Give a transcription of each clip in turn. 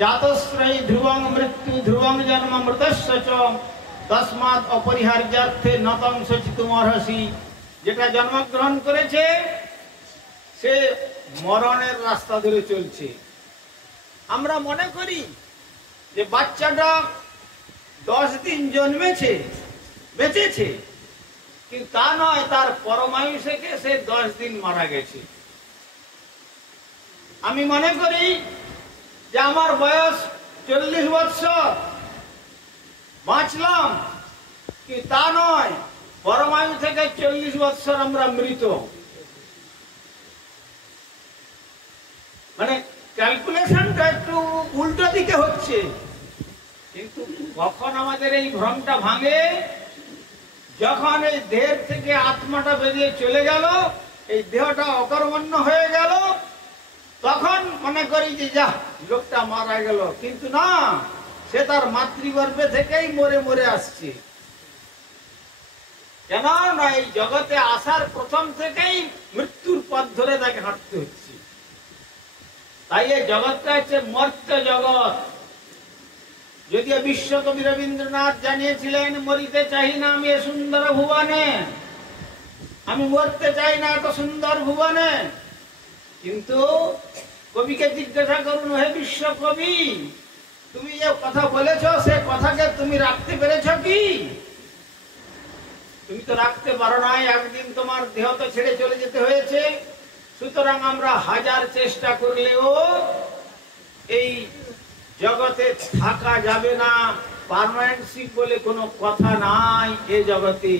জাতশ্রয়ী ধ্রুবং মৃত্যু ধ্রুবং জন্ম মৃতস্য চ তস্মাৎ অপরিহার্যার্থে নতং সচিতুমর্হসি। যেটা জন্মগ্রহণ করেছে সে মরণের রাস্তা ধরে চলছে। আমরা মনে করি যে বাচ্চাটা 10 দিন জন্মেছে, বেঁচেছে, কিন্তু তা নয়, তার পরমায়ু থেকে সে 10 দিন মারা গেছে। আমি মনে করি যে আমার বয়স 40 বৎসর, বাঁচলাম, কি তা নয়, পরমায়ু থেকে 40 বৎসর আমরা মৃত। মানে ক্যালকুলেশনটা একটু উল্টো দিকে হচ্ছে। কিন্তু কখন আমাদের এই ভ্রমটা ভাঙে? যখন এই দেহের থেকে আত্মাটা বেরিয়ে চলে গেল, এই দেহটা অকর্মণ্য হয়ে গেল, তখন মনে করি যে যা, লোকটা মারা গেল। কিন্তু না, সে তার মাতৃগর্ভে থেকেই মরে মরে আসছে। কেন না, এই জগতে আসার প্রথম থেকেই মৃত্যুর পথ ধরে তাকে হাঁটতে হচ্ছে। তাই এই জগৎটা হচ্ছে মর্ত্য জগৎ। যদিও বিশ্বকবি রবীন্দ্রনাথ জানিয়েছিলেন, মরিতে চাই না আমি এ সুন্দর ভুবনে, আমি মরতে চাই না এত সুন্দর ভুবনে। কিন্তু কবিকে জিজ্ঞাসা করুন, হে বিশ্বকবি, তুমি যে কথা বলেছ সে কথাকে তুমি রাখতে পেরেছ কি? তুমি তো রাখতে পারো নাই, একদিন তোমার দেহ তো ছেড়ে চলে যেতে হয়েছে। সুতরাং আমরা হাজার চেষ্টা করলেও এই জগতে থাকা যাবে না। পার্মানেন্টশিপ বলে কোনো কথা নাই এই জগতে।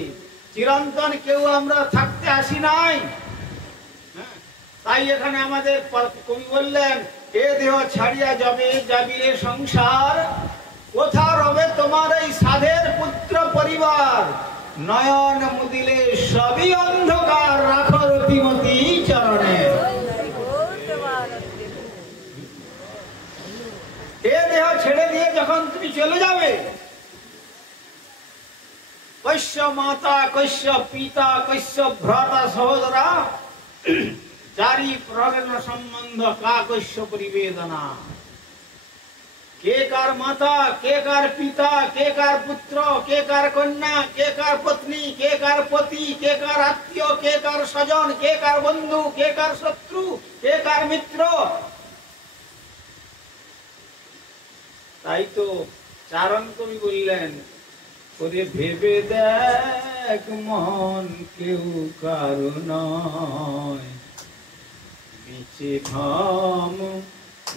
চিরন্তন কেউ আমরা থাকতে আসি নাই। তাই এখানে আমাদের কবি বললেন, এ দেহ ছাড়িয়া যাবে যাবিরে সংসার, কোথা রবে তোমার এই সাধের পুত্র পরিবার, নয়ন মুদিলে সবই অন্ধকার, রাখো রতিমতি চরণে। এ দেহ ছেড়ে দিয়ে যখন তুমি চলে যাবে, কৈশ্য মাতা, কৈশ্য পিতা, কৈশ্য ভ্রাতা সহোদরা, চারি প্রহরণ সম্বন্ধ কা কৈশ্য পরিবেদনা। কে কার মাতা, কে কার পিতা, কে কার পুত্র, কে কার কন্যা, কে কার পত্নী, কে কার পতি, কে কার আত্মীয়, কে কার স্বজন, কে কার বন্ধু, কে কার শত্রু, কে কার মিত্র। তাই তো চারণ কবি বললেন, ওরে ভেবে দেখ মন কেউ কারো নয়, নিচে ভাম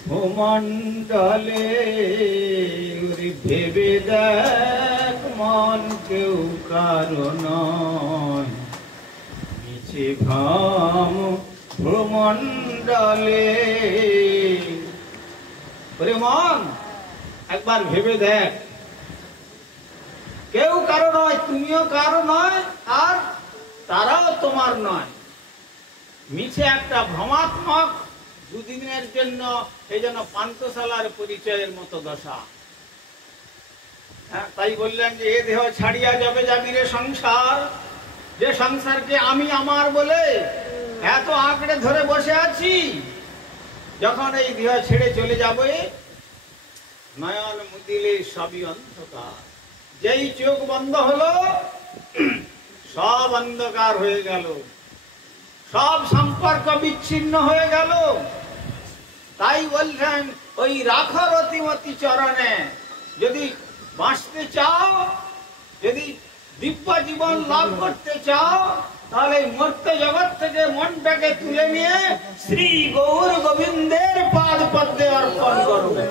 ভূমণ্ডলে। ওরে ভেবে দেখ মন কেউ কারো নয়, নিচে ভাম ভূমণ্ডলে। ওরে মন, একবার ভেবে দেখ, কেউ কারো নয়, তুমিও কারো নয়, আর তারাও তোমার নয়। মিছে একটা ভ্রমাত্মক দুদিনের জন্য, এই জন্য পান্থশালার পরিচয়ের মতো দশা। তাই বললেন যে এ দেহ ছাড়িয়া যাবে যাবিরে সংসার, যে সংসারকে আমি আমার বলে এত আঁকড়ে ধরে বসে আছি, যখন এই দেহ ছেড়ে চলে যাবে, নয়ন মুদিলে সবই অন্ধকার। যেই চোখ বন্ধ হলো, সব অন্ধকার হয়ে গেল, সব সম্পর্ক বিচ্ছিন্ন হয়ে গেল। তাই বলছেন, ওই রাখো রতিমতি চরণে। যদি বাঁচতে চাও, যদি দিব্য জীবন লাভ করতে চাও, তাহলে মর্ত্য জগৎ থেকে মনটাকে তুলে নিয়ে শ্রী গৌর গোবিন্দের পাদ পদ্মে অর্পণ করবে।